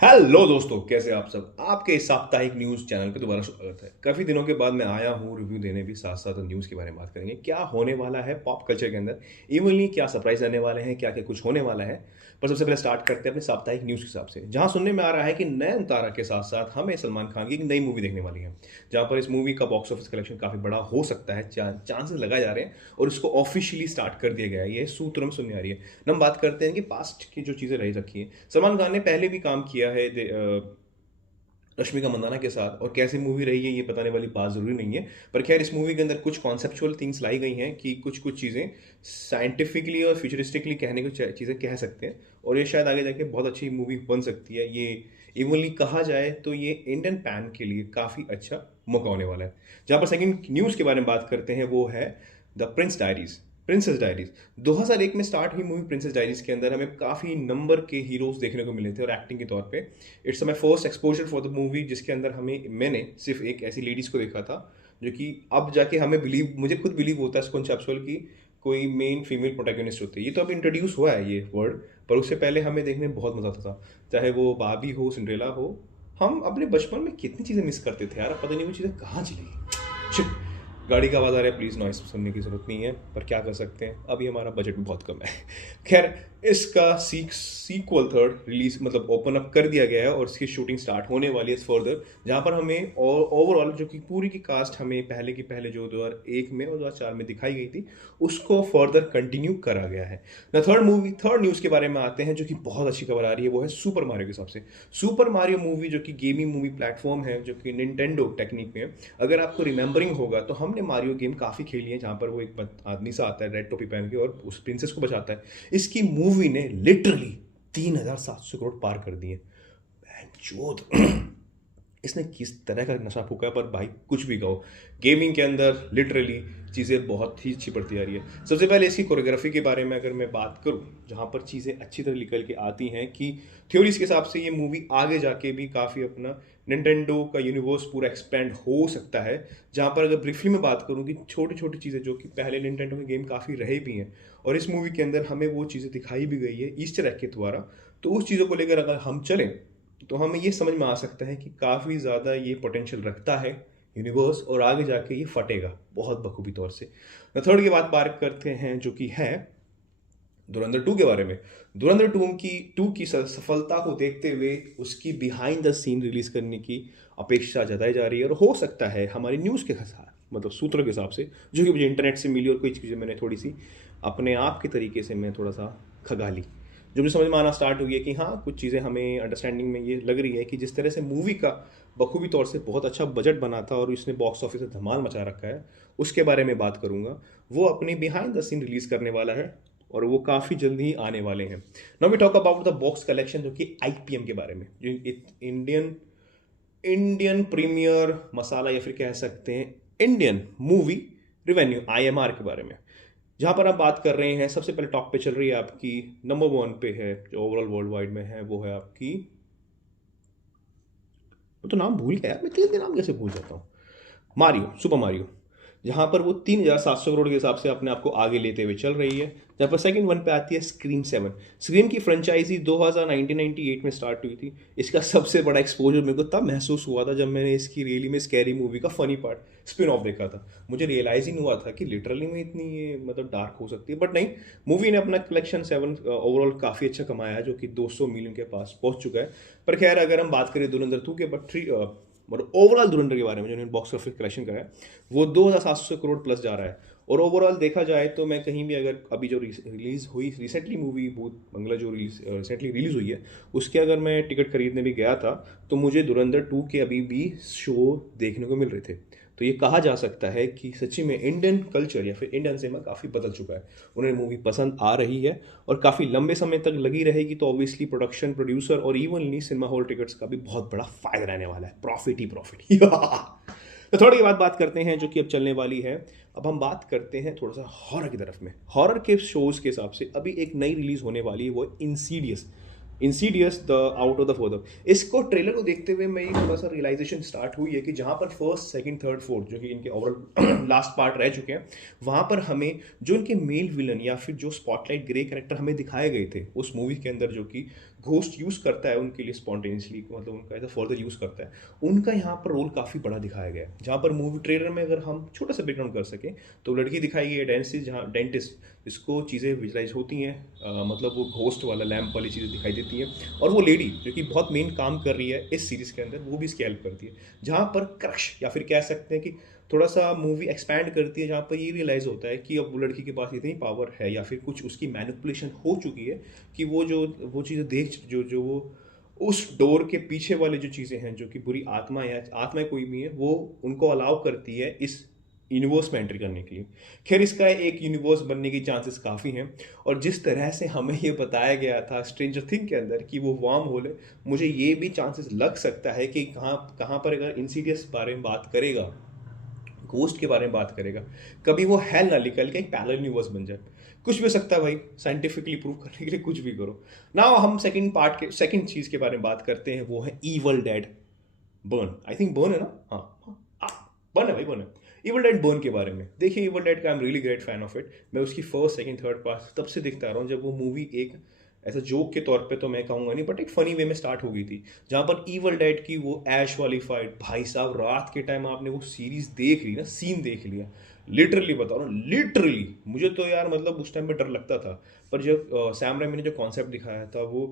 Hello दोस्तों, कैसे आप सब। आपके साप्ताहिक न्यूज़ चैनल पे दोबारा स्वागत है। काफ़ी दिनों के बाद मैं आया हूँ रिव्यू देने भी, साथ साथ न्यूज़ के बारे में बात करेंगे। क्या होने वाला है पॉप कल्चर के अंदर, इवनली क्या सरप्राइज रहने वाले हैं, क्या क्या कुछ होने वाला है। पर सबसे पहले स्टार्ट करते हैं अपने साप्ताहिक न्यूज़ के हिसाब से, जहाँ सुनने में आ रहा है कि नयनतारा के साथ साथ हमें सलमान खान की एक नई मूवी देखने वाली है, जहाँ पर इस मूवी का बॉक्स ऑफिस कलेक्शन काफ़ी बड़ा हो सकता है, चांसेस लगाए जा रहे हैं। और इसको ऑफिशियली स्टार्ट कर दिया गया है, ये सूत्रों में सुनने आ रही है। हम बात करते हैं कि पास्ट की जो चीज़ें रही रखी हैं। सलमान खान ने पहले भी काम किया है रश्मिका मंदाना के साथ, और कैसी मूवी रही है ये बताने वाली बात ज़रूरी नहीं है। पर खैर, इस मूवी के अंदर कुछ कॉन्सेप्चुअल थिंग्स लाई गई हैं कि कुछ कुछ चीज़ें साइंटिफिकली और फ्यूचरिस्टिकली कहने को चीज़ें कह सकते हैं, और ये शायद आगे जाके बहुत अच्छी मूवी बन सकती है। ये इवनली कहा जाए तो ये इंडियन पैन के लिए काफ़ी अच्छा मौका होने वाला है। जहाँ पर सेकंड न्यूज़ के बारे में बात करते हैं, वो है द प्रिंसेस डायरीज। 2001 में स्टार्ट हुई मूवी प्रिंसेस डायरीज के अंदर हमें काफ़ी नंबर के हीरोज देखने को मिले थे, और एक्टिंग के तौर पे it's my first exposure for the movie, जिसके अंदर मैंने सिर्फ एक ऐसी लेडीज़ को देखा था जो कि अब जाके मुझे खुद बिलीव होता है इस कॉन्सेप्चुअल की कोई मेन फीमेल प्रोटैगनिस्ट होती है। ये तो अब इंट्रोड्यूस हुआ है ये वर्ड, पर उससे पहले हमें देखने में बहुत मजा आता था। चाहे वो बाबी हो, सिंड्रेला हो। हम अपने बचपन में कितनी चीज़ें मिस करते थे यार, अब पता नहीं वो चीज़ें कहाँ चली गई। शिट। गाड़ी का आवाज़ आ रहा है, प्लीज़ नॉइस सुनने की ज़रूरत नहीं है, पर क्या कर सकते हैं, अभी हमारा बजट भी बहुत कम है। खैर, इसका सीक्वल थर्ड रिलीज मतलब ओपन अप कर दिया गया है, और इसकी शूटिंग स्टार्ट होने वाली है फर्दर, जहाँ पर हमें और ओवरऑल जो कि पूरी की कास्ट हमें पहले जो 2001 में और 2004 में दिखाई गई थी, उसको फर्दर कंटिन्यू करा गया है। ना थर्ड न्यूज़ के बारे में आते हैं, जो कि बहुत अच्छी खबर आ रही है, वो है सुपर मारियो के हिसाब से। सुपर मारियो मूवी जो कि गेमिंग मूवी प्लेटफॉर्म है, जो कि निंटेंडो टेक्निक में है। अगर आपको रिमेंबरिंग होगा तो हमने मारियो गेम काफ़ी खेली है, जहाँ पर वो एक आदमी सा आता है रेड टोपी पहन के और उस प्रिंसेस को बचाता है। इसकी मूवी ने लिटरली 3,700 करोड़ पार कर दिए। चोद। इसने किस तरह का नशा फूका है, पर भाई कुछ भी कहो, गेमिंग के अंदर लिटरली चीज़ें बहुत ही अच्छी पड़ती आ रही है। सबसे पहले इसकी कोरियोग्राफी के बारे में अगर मैं बात करूं, जहां पर चीज़ें अच्छी तरह निकल के आती हैं कि थ्योरीज के हिसाब से ये मूवी आगे जाके भी काफ़ी अपना निंटेंडो का यूनिवर्स पूरा एक्सपेंड हो सकता है। जहां पर अगर ब्रीफली में बात करूं कि छोटी छोटी चीज़ें जो कि पहले निंटेंडो के गेम काफ़ी रहे भी हैं, और इस मूवी के अंदर हमें वो चीज़ें दिखाई भी गई है ईस्टर एग के द्वारा, तो उस चीज़ों को लेकर अगर हम चलें तो हमें ये समझ में आ सकता है कि काफ़ी ज़्यादा ये पोटेंशियल रखता है यूनिवर्स, और आगे जाके ये फटेगा बहुत बखूबी तौर से। थर्ड की बात करते हैं, जो कि है धुरंधर 2 के बारे में। धुरंधर 2 की सफलता को देखते हुए उसकी बिहाइंड द सीन रिलीज करने की अपेक्षा जताई जा रही है, और हो सकता है हमारी न्यूज़ के साथ मतलब सूत्रों के हिसाब से, जो कि मुझे इंटरनेट से मिली, और कोई चीज़ें मैंने थोड़ी सी अपने आप के तरीके से मैं थोड़ा सा खगाली, जो मुझे समझ में आना स्टार्ट हुई है कि हाँ, कुछ चीज़ें हमें अंडरस्टैंडिंग में ये लग रही है कि जिस तरह से मूवी का बखूबी तौर से बहुत अच्छा बजट बना था और इसने बॉक्स ऑफिस से धमाल मचा रखा है, उसके बारे में बात करूंगा। वो अपनी बिहाइंड द सीन रिलीज करने वाला है, और वो काफ़ी जल्द ही आने वाले हैं। Now we talk about the box collection, जो कि आईपीएम के बारे में, जो इंडियन इंडियन प्रीमियर मसाला, या फिर कह सकते हैं इंडियन मूवी रिवेन्यू आईएमआर के बारे में। जहाँ पर आप बात कर रहे हैं, सबसे पहले टॉप पे चल रही है आपकी, नंबर 1 पे है जो ओवरऑल वर्ल्ड वाइड में है, वो है आपकी, वो तो नाम भूल गया यार, मैं तीन नाम कैसे भूल जाता हूँ। Mario, super Mario. जहाँ पर वो 3,700 करोड़ के हिसाब से अपने आप को आगे लेते हुए चल रही है। जहाँ पर सेकंड वन पे आती है स्क्रीम 7। स्क्रीम की फ्रेंचाइजी 1998 में स्टार्ट हुई थी। इसका सबसे बड़ा एक्सपोजर मेरे को तब महसूस हुआ था जब मैंने इसकी रियली में स्कैरी मूवी का फनी पार्ट स्पिन ऑफ देखा था। मुझे रियलाइज ही नहीं हुआ था कि लिटरली में इतनी ये मतलब डार्क हो सकती है, बट नहीं, मूवी ने अपना कलेक्शन 7 ओवरऑल काफ़ी अच्छा कमाया है, जो कि 200 मिलियन के पास पहुंच चुका है। पर खैर, अगर हम बात करें धुरंधर 2 के बट मतलब ओवरऑल धुरंधर के बारे में, जो उन्होंने बॉक्स ऑफिस कलेक्शन करा है, वो 2,700 करोड़ प्लस जा रहा है। और ओवरऑल देखा जाए तो मैं कहीं भी अगर अभी जो रिलीज हुई रिसेंटली मूवी भूत बंगला जो रिसेंटली रिलीज हुई है, उसके अगर मैं टिकट खरीदने भी गया था, तो मुझे धुरंधर 2 के अभी भी शो देखने को मिल रहे थे। तो ये कहा जा सकता है कि सच्ची में इंडियन कल्चर या फिर इंडियन सिनेमा काफ़ी बदल चुका है। उन्हें मूवी पसंद आ रही है, और काफ़ी लंबे समय तक लगी रहेगी, तो ऑब्वियसली प्रोडक्शन, प्रोड्यूसर और इवनली सिनेमा हॉल टिकट्स का भी बहुत बड़ा फायदा रहने वाला है। प्रॉफिट ही प्रॉफिट। तो थोड़ी बात करते हैं जो कि अब चलने वाली है। अब हम बात करते हैं थोड़ा सा हॉरर की तरफ में। हॉरर के शोज के हिसाब से अभी एक नई रिलीज होने वाली है, वो Insidious. Insidious the out of the further. इसको ट्रेलर को देखते हुए मैं थोड़ा सा रियलाइजेशन स्टार्ट हुई है कि जहाँ पर फर्स्ट सेकंड थर्ड फोर्थ जो कि इनके ओवरऑल लास्ट पार्ट रह चुके हैं, वहाँ पर हमें जो इनके मेल विलन या फिर जो स्पॉटलाइट ग्रे कैरेक्टर हमें दिखाए गए थे उस मूवी के अंदर, जो कि घोस्ट यूज़ करता है उनके लिए स्पॉन्टेनियसली, मतलब उनका एज अ फर्दर यूज़ करता है, उनका यहाँ पर रोल काफ़ी बड़ा दिखाया गया है। जहाँ पर मूवी ट्रेलर में अगर हम छोटा सा बैकग्राउंड कर सकें तो लड़की दिखाई गई है डेंटिस्ट, जहाँ डेंटिस्ट जिसको चीज़ें विजुलाइज होती हैं, मतलब वो घोस्ट वाला लैम्प वाली चीज़ें दिखाई देती हैं, और वो लेडी जो कि बहुत मेन काम कर रही है इस सीरीज़ के अंदर, वो भी इसकी हेल्प करती है। जहाँ पर क्रश या फिर कह सकते हैं कि थोड़ा सा मूवी एक्सपैंड करती है, जहाँ पर ये रियलाइज़ होता है कि अब वो लड़की के पास इतनी पावर है या फिर कुछ उसकी मैनिपुलेशन हो चुकी है कि वो चीज़ें देख जो वो उस डोर के पीछे वाले जो चीज़ें हैं, जो कि बुरी आत्मा या आत्मा कोई भी है, वो उनको अलाउ करती है इस यूनिवर्स में एंट्री करने के लिए। खैर, इसका एक यूनिवर्स बनने की चांसेस काफ़ी हैं, और जिस तरह से हमें ये बताया गया था स्ट्रेंजर थिंग के अंदर कि वो वार्म होल है, मुझे ये भी चांसेस लग सकता है कि कहाँ कहाँ पर अगर इंसीडियस बारे में बात करेगा, घोस्ट के बारे में बात करेगा, कभी वो हेल ना निकल के एक पैरेलल यूनिवर्स बन जाए। कुछ भी हो सकता है भाई, साइंटिफिकली प्रूव करने के लिए कुछ भी करो। नाउ हम सेकंड चीज़ के बारे में बात करते हैं, वो है evil dead burn. I think burn है ना, बर्न है भाई, बर्न है। इवल डेड बर्न के बारे में देखिए, इवल डेड का I am really great fan of it. मैं उसकी फर्स्ट सेकंड थर्ड पार्ट तब से देखता आ रहा हूँ जब वो मूवी एक ऐसा जोक के तौर पे तो मैं कहूँगा नहीं, बट एक फनी वे में स्टार्ट हो गई थी, जहाँ पर ईवल डेड की वो ऐश वाली फाइट, भाई साहब रात के टाइम आपने वो सीरीज देख ली ना, सीन देख लिया, लिटरली बता रहा हूँ, लिटरली मुझे तो यार मतलब उस टाइम पे डर लगता था। पर जब सैम रेमी ने जो कॉन्सेप्ट दिखाया था, वो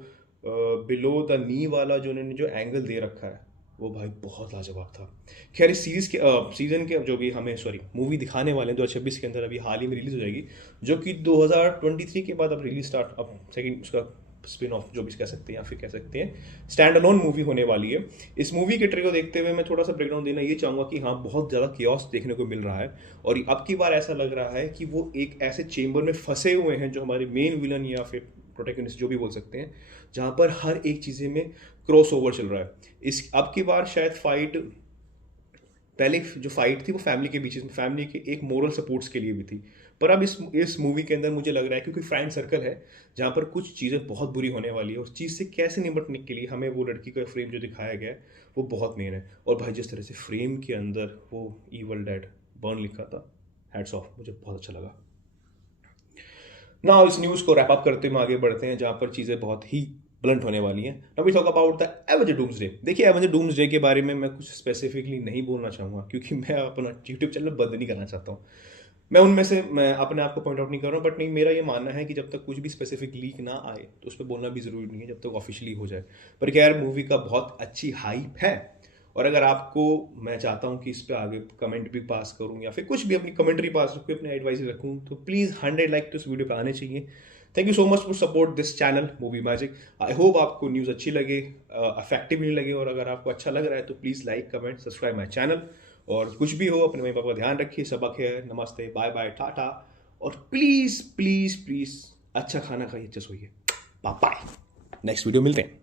बिलो द नी वाला जो उन्होंने जो एंगल दे रखा है, वो भाई बहुत लाजवाब था। खैर, इस सीरीज़ के सीज़न के जो भी हमें मूवी दिखाने वाले हैं 2026 के अंदर, अभी हाल ही में रिलीज़ हो जाएगी, जो कि 2023 के बाद अब रिलीज स्टार्ट, अब सेकंड उसका स्पिन ऑफ जो भी कह सकते हैं या फिर कह सकते हैं स्टैंड अलोन मूवी होने वाली है। इस मूवी के ट्रेलर को देखते हुए मैं थोड़ा सा ब्रेकडाउन देना ये चाहूँगा कि हाँ, बहुत ज़्यादा कियोस देखने को मिल रहा है, और अब की बार ऐसा लग रहा है कि वो एक ऐसे चेंबर में फंसे हुए हैं जो हमारे मेन विलन या फिर प्रोटेक्निस्ट जो भी बोल सकते हैं, जहाँ पर हर एक चीज़ें में क्रॉस ओवर चल रहा है। इस अब की बार शायद फाइट, पहले जो फाइट थी वो फैमिली के बीच में, फैमिली के एक मोरल सपोर्ट्स के लिए भी थी, पर अब इस मूवी के अंदर मुझे लग रहा है क्योंकि फ्रेंड सर्कल है जहाँ पर कुछ चीज़ें बहुत बुरी होने वाली है, उस चीज़ से कैसे निपटने के लिए हमें वो लड़की का फ्रेम जो दिखाया गया है वो बहुत मेन है। और भाई जिस तरह से फ्रेम के अंदर वो ईवल डेड बर्न लिखा था, हैट्स ऑफ, मुझे बहुत अच्छा लगा। ना इस न्यूज़ को रैप अप करते हुए आगे बढ़ते हैं, जहाँ पर चीज़ें बहुत ही ब्लंट होने वाली हैं। Now we talk about the Avenger Doomsday. देखिए, एवेंजर डूम्सडे के बारे में मैं कुछ स्पेसिफिकली नहीं बोलना चाहूँगा, क्योंकि मैं अपना यूट्यूब चैनल बंद नहीं करना चाहता हूँ। मैं अपने आप को पॉइंट आउट नहीं कर रहा हूँ, बट नहीं, मेरा ये मानना है कि जब तक कुछ भी स्पेसिफिक लीक ना आए तो उस पर बोलना भी ज़रूरी नहीं है जब तक ऑफिशियली हो जाए। पर खैर, मूवी का बहुत अच्छी हाइप है, और अगर आपको, मैं चाहता हूँ कि इस पर आगे कमेंट भी पास करूँ या फिर कुछ भी अपनी कमेंट्री पास रखूँ, अपने एडवाइस रखूँ, तो प्लीज़ 100 लाइक तो इस वीडियो पे आने चाहिए। Thank you so much for support this channel movie magic. I hope आपको न्यूज़ अच्छी लगे, इफेक्टिव नहीं लगे, और अगर आपको अच्छा लग रहा है तो please like comment subscribe my channel. और कुछ भी हो, अपने मम्मी पापा का ध्यान रखिए, सबक है, नमस्ते, बाय बाय, टाटा, और प्लीज़ प्लीज़ प्लीज़ अच्छा खाना खाइए, अच्छा सोइए। बाय बाय, नेक्स्ट वीडियो मिलते हैं।